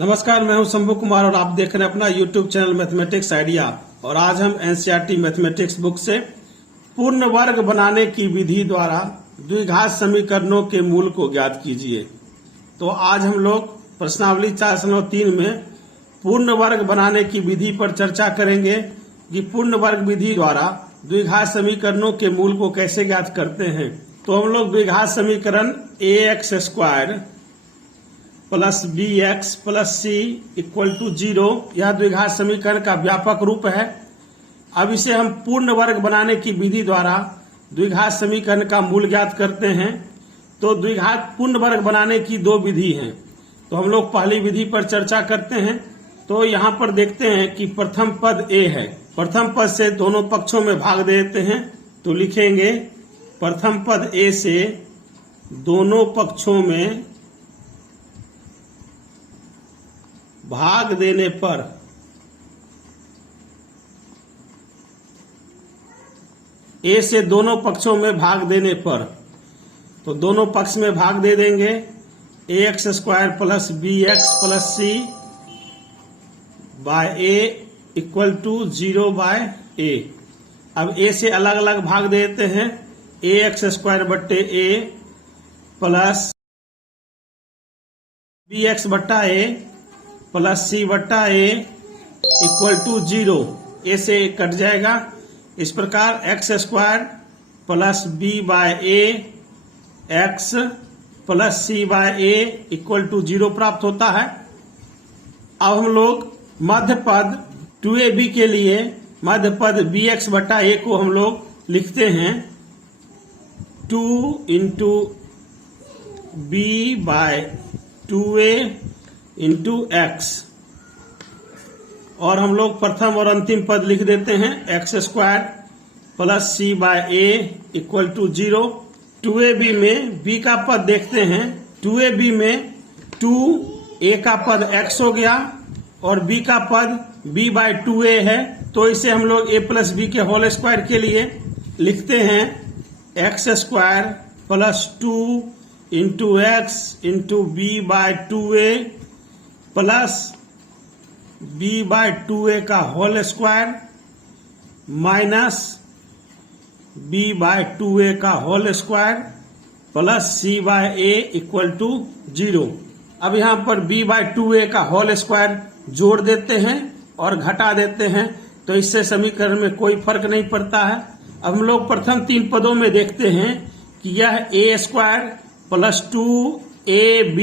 नमस्कार, मैं हूं शंभू कुमार और आप देख रहे हैं अपना YouTube चैनल मैथमेटिक्स आइडिया। और आज हम एनसीईआरटी मैथमेटिक्स बुक से पूर्ण वर्ग बनाने की विधि द्वारा द्विघात समीकरणों के मूल को ज्ञात कीजिए। तो आज हम लोग प्रश्नावली 4.3 में पूर्ण वर्ग बनाने की विधि पर चर्चा करेंगे कि पूर्ण वर्ग विधि द्वारा द्विघात समीकरणों के मूल को कैसे ज्ञात करते हैं। तो हम लोग द्विघात समीकरण ax² plus bx plus c equal to 0 यह द्विघात समीकरण का व्यापक रूप है। अब इसे हम पूर्ण वर्ग बनाने की विधि द्वारा द्विघात समीकरण का मूल ज्ञात करते हैं। तो द्विघात पूर्ण वर्ग बनाने की दो विधि हैं। तो हम लोग पहली विधि पर चर्चा करते हैं। तो यहाँ पर देखते हैं कि प्रथम पद a है, प्रथम पद से दोनों पक्षों में भाग देते हैं। तो लिखेंगे प्रथम पद a से दोनों पक्षों में भाग देने पर a से दोनों पक्षों में भाग देने पर तो दोनों पक्ष में भाग दे देंगे ax² plus bx plus c by a equal to 0 by a। अब a से अलग अलग भाग देते हैं ax² बट्टे a प्लस bx बट्टा a प्लस c बट्टा a इक्वल टू 0। a से कट जाएगा। इस प्रकार x² plus b by a x plus c by a equal to 0 प्राप्त होता है। अब हम लोग मध्य पद 2ab के लिए मध्य पद bx बट्टा a को हम लोग लिखते हैं 2 into b by 2a into x। और हम लोग प्रथम और अंतिम पद लिख देते हैं x² plus c by a equal to 0। 2ab में b का पद देखते हैं। 2ab में 2a का पद x हो गया और b का पद b बाय 2a है। तो इसे हम लोग a प्लस b के होल स्क्वायर के लिए लिखते हैं x² plus 2 into x into b by 2a plus b by 2a का whole square minus b by 2a का whole square plus c by a equal to 0। अब यहाँ पर b बाय 2a का होल स्क्वायर जोड़ देते हैं और घटा देते हैं। तो इससे समीकरण में कोई फर्क नहीं पड़ता है। अब हम लोग प्रथम तीन पदों में देखते हैं कि यह a² plus 2ab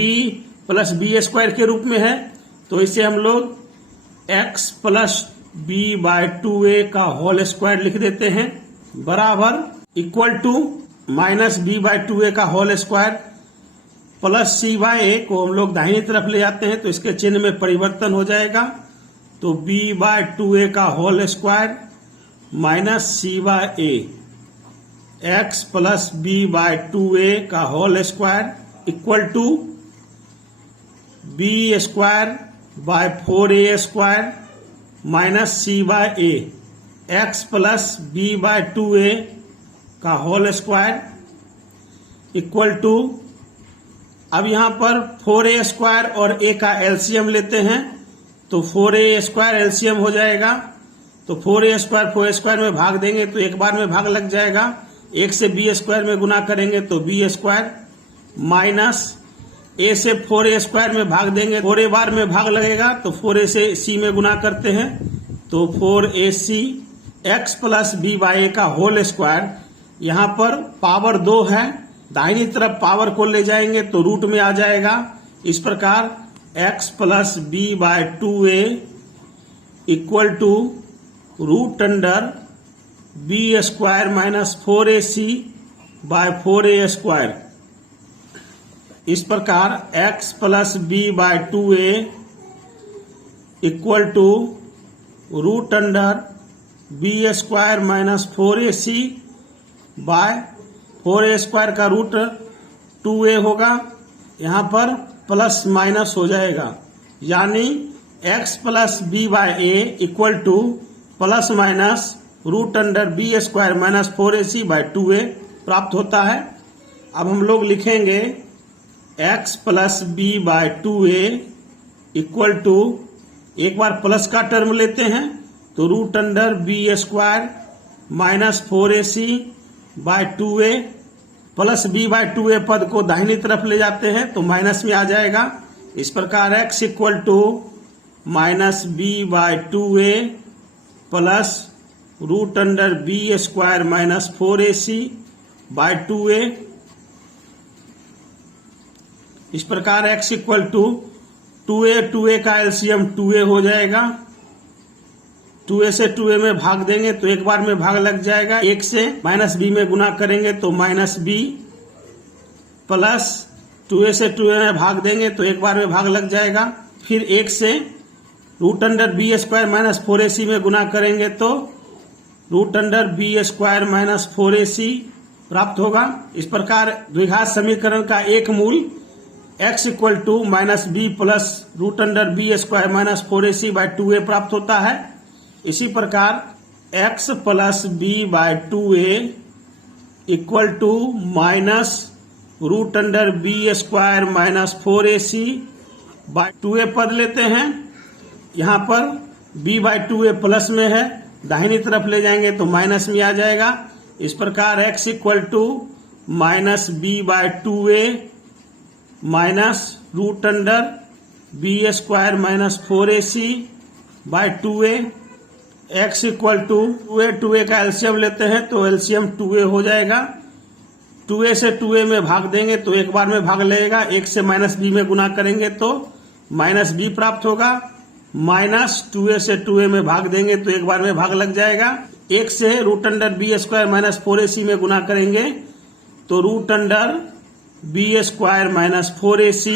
plus b² के रूप में है। तो इसे हम लोग x plus b by 2a का होल स्क्वायर लिख देते हैं बराबर equal to minus b by 2a का whole square plus c by a को हम लोग दाहिनी तरफ ले जाते हैं। तो इसके चिन्ह में परिवर्तन हो जाएगा। तो b बाय 2a का whole square minus c by a x plus b by 2a का whole square equal to b² by 4a² minus c by a x plus b by 2a का होल स्क्वायर इक्वल टू अब यहाँ पर 4a² और a का LCM लेते हैं। तो 4a² एलसीएम हो जाएगा। तो 4a² 4a² में भाग देंगे तो एक बार में भाग लग जाएगा। 1 से b² में गुना करेंगे तो b² माइनस a से 4a² में भाग देंगे 4a बार में भाग लगेगा। तो 4a से c में गुना करते हैं तो 4ac x plus b by a का होल स्क्वायर। यहाँ पर पावर 2 है, दाहिनी तरफ पावर को ले जाएंगे तो रूट में आ जाएगा। इस प्रकार x plus b by 2a equal to root under b² minus 4ac by 4a²। इस प्रकार x plus b by 2a equal to root under b² minus 4ac by 4a² का रूट 2a होगा। यहाँ पर प्लस माइनस हो जाएगा, यानी x plus b by a equal to plus minus root under b² minus 4ac by 2a प्राप्त होता है। अब हम लोग लिखेंगे x plus b by 2a equal to, एक बार प्लस का टर्म लेते हैं तो root under B square minus 4ac by 2a plus b by 2a पद को दाहिनी तरफ ले जाते हैं तो माइनस में आ जाएगा। इस प्रकार x equal to minus b by 2a plus root under B square minus 4ac by 2a। इस प्रकार x इक्वल टू 2a का एलसीएम 2a हो जाएगा। 2a से 2a में भाग देंगे तो एक बार में भाग लग जाएगा। 1 से माइनस b में गुना करेंगे तो माइनस b प्लस 2a से 2a में भाग देंगे तो एक बार में भाग लग जाएगा। फिर 1 से root under B square minus 4ac में गुना करेंगे तो root under B square minus 4ac प्राप्त होगा। इस प्रकार द्विघात समीकरण का एक मूल x equal to minus B plus root under B square minus 4ac by 2a प्राप्त होता है। इसी प्रकार x plus B by 2a equal to minus root under B square minus 4ac by 2a पद लेते हैं। यहाँ पर b बाय 2a प्लस में है, दाहिनी तरफ ले जाएंगे तो माइनस में आ जाएगा। इस प्रकार x equal to minus B by 2a minus root under B square minus 4ac by 2a। x equal to 2a का एलसीएम लेते हैं तो एलसीएम 2a हो जाएगा। 2a से 2a में भाग देंगे तो एक बार में भाग लगेगा। 1 से माइनस b में गुना करेंगे तो माइनस b प्राप्त होगा। माइनस 2a से 2a में भाग देंगे तो एक बार में भाग लग जाएगा। 1 से root under B square minus 4ac में गुना करेंगे तो root under B square minus 4ac।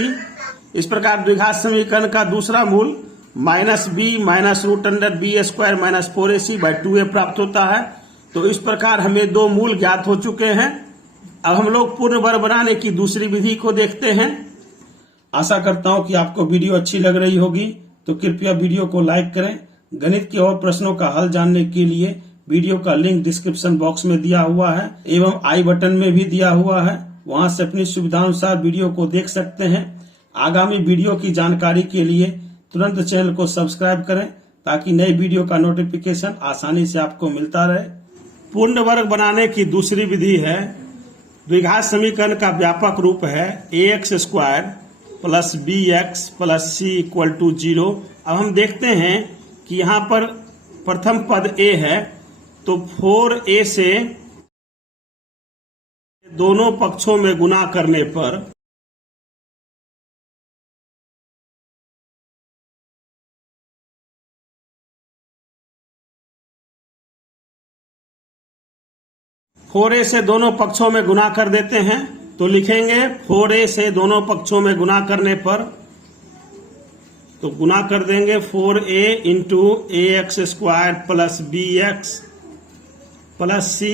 इस प्रकार द्विघात समीकरण का दूसरा मूल minus B minus root under B square minus 4ac by 2a प्राप्त होता है। तो इस प्रकार हमें दो मूल ज्ञात हो चुके हैं। अब हम लोग पूर्ण वर्ग बनाने की दूसरी विधि को देखते हैं। आशा करता हूं कि आपको वीडियो अच्छी लग रही होगी, तो कृपया वीडियो को लाइक करें। गणित के और प्रश्नों का हल जानने के लिए वीडियो का लिंक डिस्क्रिप्शन बॉक्स में दिया हुआ है एवं आई बटन में भी दिया हुआ है, वहां से अपनी सुविधानुसार वीडियो को देख सकते हैं। आगामी वीडियो की जानकारी के लिए तुरंत चैनल को सब्सक्राइब करें ताकि नई वीडियो का नोटिफिकेशन आसानी से आपको मिलता रहे। पूर्ण वर्ग बनाने की दूसरी विधि है, द्विघात समीकरण का व्यापक रूप है ax square plus bx plus c equal to 0। अब हम देखते हैं कि यहाँ पर प्रथम पद a है तो 4a से दोनों पक्षों में गुना करने पर फोर से दोनों पक्षों में गुना कर देते हैं तो लिखेंगे 4a से दोनों पक्षों में गुना करने पर, तो गुना कर देंगे 4a into ax square plus bx plus c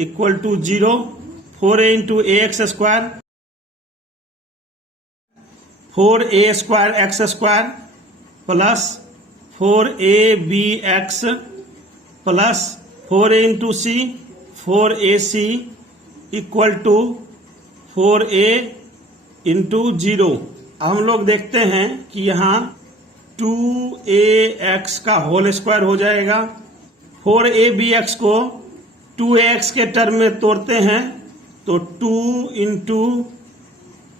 equal to 0। 4a into ax square 4a square x square plus 4abx plus 4a into c 4ac equal to 4a into 0। हम लोग देखते हैं कि यहाँ 2ax का होल स्क्वायर हो जाएगा। 4abx को 2ax के टर्म में तोड़ते हैं तो 2 इंटू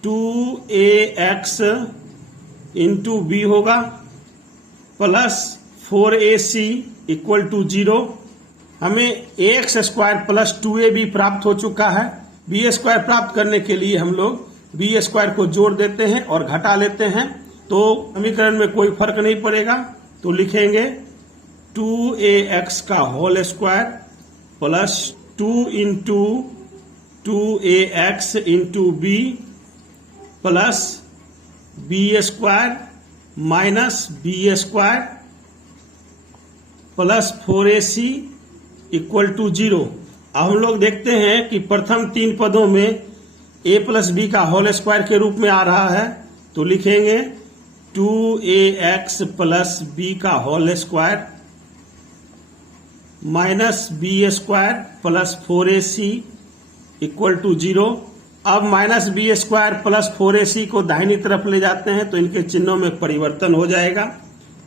2ax इंटू b होगा प्लस 4ac इक्वल टू 0। हमें ax स्क्वायर प्लस 2ab प्राप्त हो चुका है। b स्क्वायर प्राप्त करने के लिए हम लोग b स्क्वायर को जोड़ देते हैं और घटा लेते हैं तो समीकरण में कोई फर्क नहीं पड़ेगा। तो लिखेंगे 2ax का whole square plus 2 into 2ax into b plus b square minus b square plus 4ac equal to 0। अब हम लोग देखते हैं कि प्रथम तीन पदों में a प्लस b का होल स्क्वायर के रूप में आ रहा है तो लिखेंगे 2ax प्लस b का whole square minus b square plus 4ac equal to 0। अब minus b square plus 4ac को दाहिनी तरफ ले जाते हैं तो इनके चिन्हों में परिवर्तन हो जाएगा।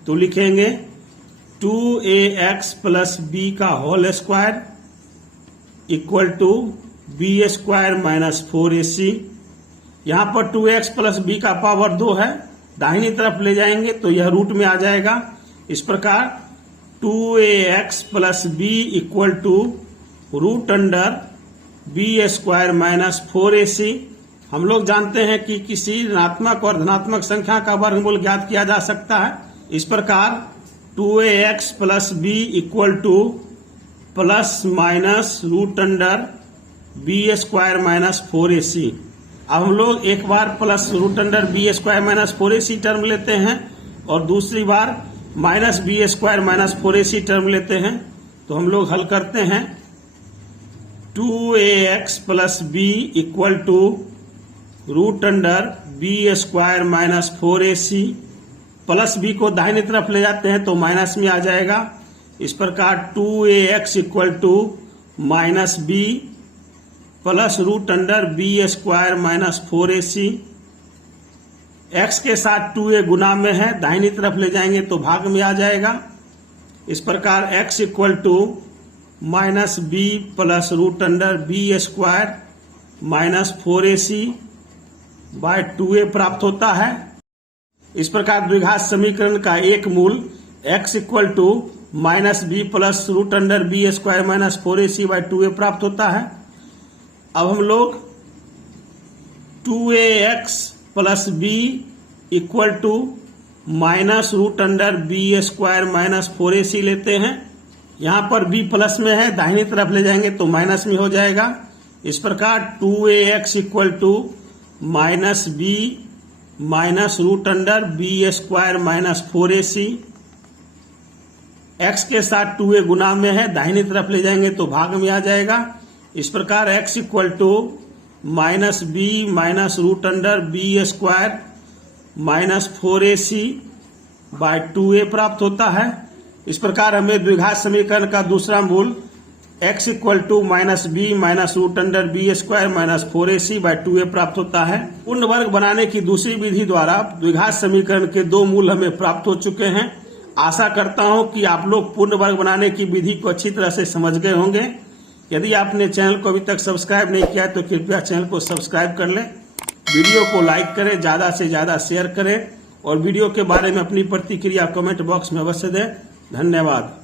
तो लिखेंगे 2ax प्लस बी का whole square equal to B square minus 4ac। यहाँ पर 2x प्लस बी का पावर 2 है, दाहिनी तरफ ले जाएंगे तो यह रूट में आ जाएगा। इस प्रकार 2ax plus B equal to root under B square minus 4ac। हम लोग जानते हैं कि किसी ऋणात्मक और धनात्मक संख्या का वर्गमूल ज्ञात किया जा सकता है। इस प्रकार 2ax plus B equal to plus minus root under B square minus 4ac। अब हम लोग एक बार plus root under B square minus 4ac term लेते हैं और दूसरी बार minus b square minus 4ac term लेते हैं। तो हम लोग हल करते हैं 2ax plus B equal to root under B square minus 4ac। Plus b को दाहिनी तरफ ले जाते हैं तो माइनस में आ जाएगा। इस प्रकार 2ax equal to minus B plus root under B square minus 4ac। x के साथ 2a गुना में है, दाहिनी तरफ ले जाएंगे तो भाग में आ जाएगा। इस प्रकार x equal to minus B plus root under B square minus 4ac by 2a प्राप्त होता है। इस प्रकार द्विघात समीकरण का एक मूल x equal to minus B plus root under B square minus 4ac by 2a प्राप्त होता है। अब हम लोग 2ax plus B equal to minus root under B square minus 4ac लेते हैं। यहाँ पर b प्लस में है, दाहिनी तरफ ले जाएंगे तो माइनस में हो जाएगा। इस प्रकार 2ax equal to minus B minus root under B square minus 4ac। x के साथ 2a गुना में है, दाहिनी तरफ ले जाएंगे तो भाग में आ जाएगा। इस प्रकार x equal to minus B minus root under B square minus 4ac by 2a प्राप्त होता है। इस प्रकार हमें द्विघात समीकरण का दूसरा मूल x equal to minus B minus root under B square minus 4ac by 2a प्राप्त होता है। पूर्ण वर्ग बनाने की दूसरी विधि द्वारा द्विघात समीकरण के दो मूल हमें प्राप्त हो चुके हैं। आशा करता हूं कि आप लोग पूर्ण वर्ग बनाने की विधि को अच्छी तरह से समझ गए होंगे। यदि आपने चैनल को अभी तक सब्सक्राइब नहीं किया है तो कृपया चैनल को सब्सक्राइब कर लें, वीडियो को लाइक करें, ज्यादा से ज्यादा शेयर करें और वीडियो के बारे में अपनी प्रतिक्रिया कमेंट बॉक्स में अवश्य दें। धन्यवाद।